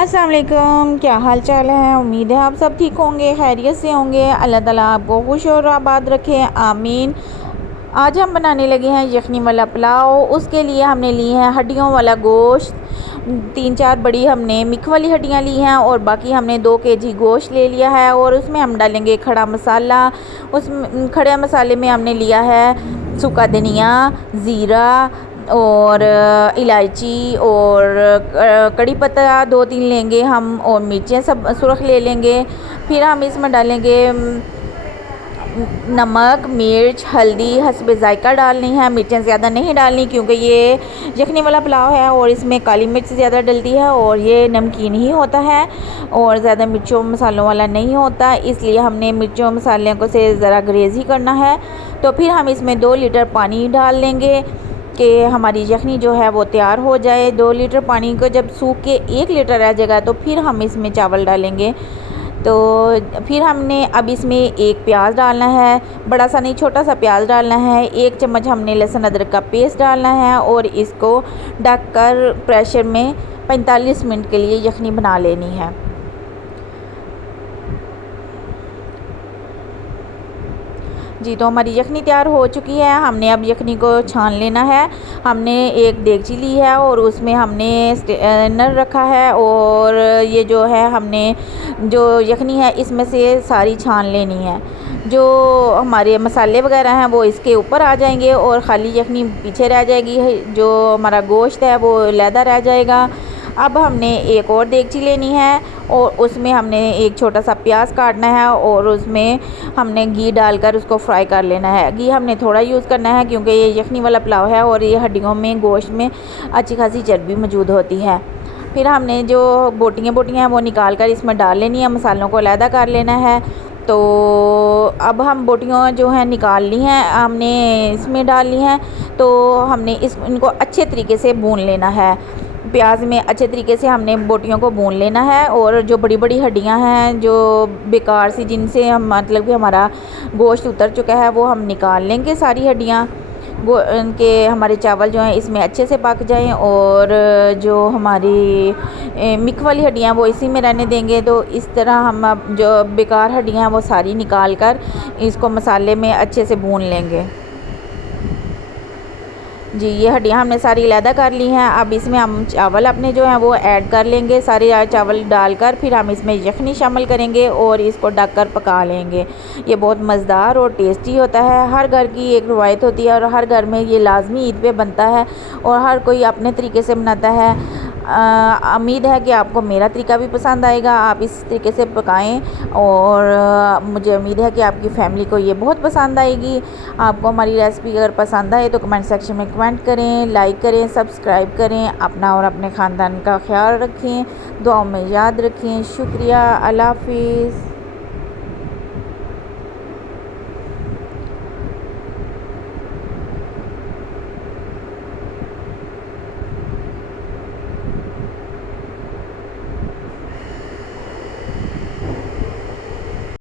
अस्सलाम वालेकुम, क्या हाल चाल है। उम्मीद है आप सब ठीक होंगे, खैरियत से होंगे। अल्लाह ताला आपको खुश और आबाद रखे, आमीन। आज हम बनाने लगे हैं यखनी वाला पुलाव। उसके लिए हमने ली है हड्डियों वाला गोश्त। 3-4 बड़ी हमने मिक वाली हड्डियाँ ली हैं और बाकी हमने 2 केजी गोश्त ले लिया है। और उसमें हम डालेंगे खड़ा मसाला। उस खड़े मसाले में हमने लिया है सूखा धनिया, ज़ीरा और इलायची और कड़ी पत्ता 2-3 लेंगे हम, और मिर्चें सब सुरख ले लेंगे। फिर हम इसमें डालेंगे नमक, मिर्च, हल्दी हस्ब ज़ायका डालनी है। मिर्चें ज़्यादा नहीं डालनी क्योंकि ये यखनी वाला पुलाव है और इसमें काली मिर्च ज़्यादा डलती है और ये नमकीन ही होता है और ज़्यादा मिर्चों मसालों वाला नहीं होता, इसलिए हमने मिर्चों मसालों को से ज़रा ग्रेज़ ही करना है। तो फिर हम इसमें 2 लीटर पानी डाल लेंगे कि हमारी यखनी जो है वो तैयार हो जाए। 2 लीटर पानी को जब सूख के 1 लीटर रह जाएगा तो फिर हम इसमें चावल डालेंगे। तो फिर हमने अब इसमें 1 प्याज डालना है, बड़ा सा नहीं छोटा सा प्याज डालना है। 1 चम्मच हमने लहसुन अदरक का पेस्ट डालना है और इसको ढक कर प्रेशर में 45 मिनट के लिए यखनी बना लेनी है। जी, तो हमारी यखनी तैयार हो चुकी है। हमने अब यखनी को छान लेना है। हमने एक देगची ली है और उसमें हमने स्ट्रेनर रखा है और ये जो है हमने जो यखनी है इसमें से सारी छान लेनी है। जो हमारे मसाले वगैरह हैं वो इसके ऊपर आ जाएंगे और ख़ाली यखनी पीछे रह जाएगी। जो हमारा गोश्त है वो अलहदा रह जाएगा। अब हमने एक और देगची लेनी है और उसमें हमने एक छोटा सा प्याज काटना है और उसमें हमने घी डालकर उसको फ्राई कर लेना है। घी हमने थोड़ा यूज़ करना है क्योंकि ये यखनी वाला पुलाव है और ये हड्डियों में गोश्त में अच्छी खासी चर्बी मौजूद होती है। फिर हमने जो बोटियाँ हैं वो निकाल कर इसमें डाल लेनी है, मसालों को अलहदा कर लेना है। तो अब हम बोटियाँ जो हैं निकाल ली हैं, हमने इसमें डाल ली हैं। तो हमने इनको अच्छे तरीके से भून लेना है। प्याज में अच्छे तरीके से हमने बोटियों को भून लेना है और जो बड़ी बड़ी हड्डियां हैं जो बेकार सी, जिनसे हम मतलब कि हमारा गोश्त उतर चुका है, वो हम निकाल लेंगे सारी हड्डियां। के हमारे चावल जो हैं इसमें अच्छे से पक जाएं और जो हमारी मिक वाली हड्डियां वो इसी में रहने देंगे। तो इस तरह हम अब जो बेकार हड्डियां हैं वो सारी निकाल कर इसको मसाले में अच्छे से भून लेंगे। जी, ये हड्डियाँ हमने सारी अलहदा कर ली हैं। अब इसमें हम चावल अपने जो हैं वो ऐड कर लेंगे। सारे चावल डालकर फिर हम इसमें यखनी शामिल करेंगे और इसको ढक कर पका लेंगे। ये बहुत मज़ेदार और टेस्टी होता है। हर घर की एक रवायत होती है और हर घर में ये लाजमी ईद पे बनता है और हर कोई अपने तरीके से बनाता है। उम्मीद है कि आपको मेरा तरीका भी पसंद आएगा, आप इस तरीके से पकाएं और मुझे उम्मीद है कि आपकी फैमिली को ये बहुत पसंद आएगी। आपको हमारी रेसिपी अगर पसंद आए तो कमेंट सेक्शन में कमेंट करें, लाइक करें, सब्सक्राइब करें। अपना और अपने ख़ानदान का ख्याल रखें, दुआओं में याद रखें। शुक्रिया, अल्लाह हाफिज़।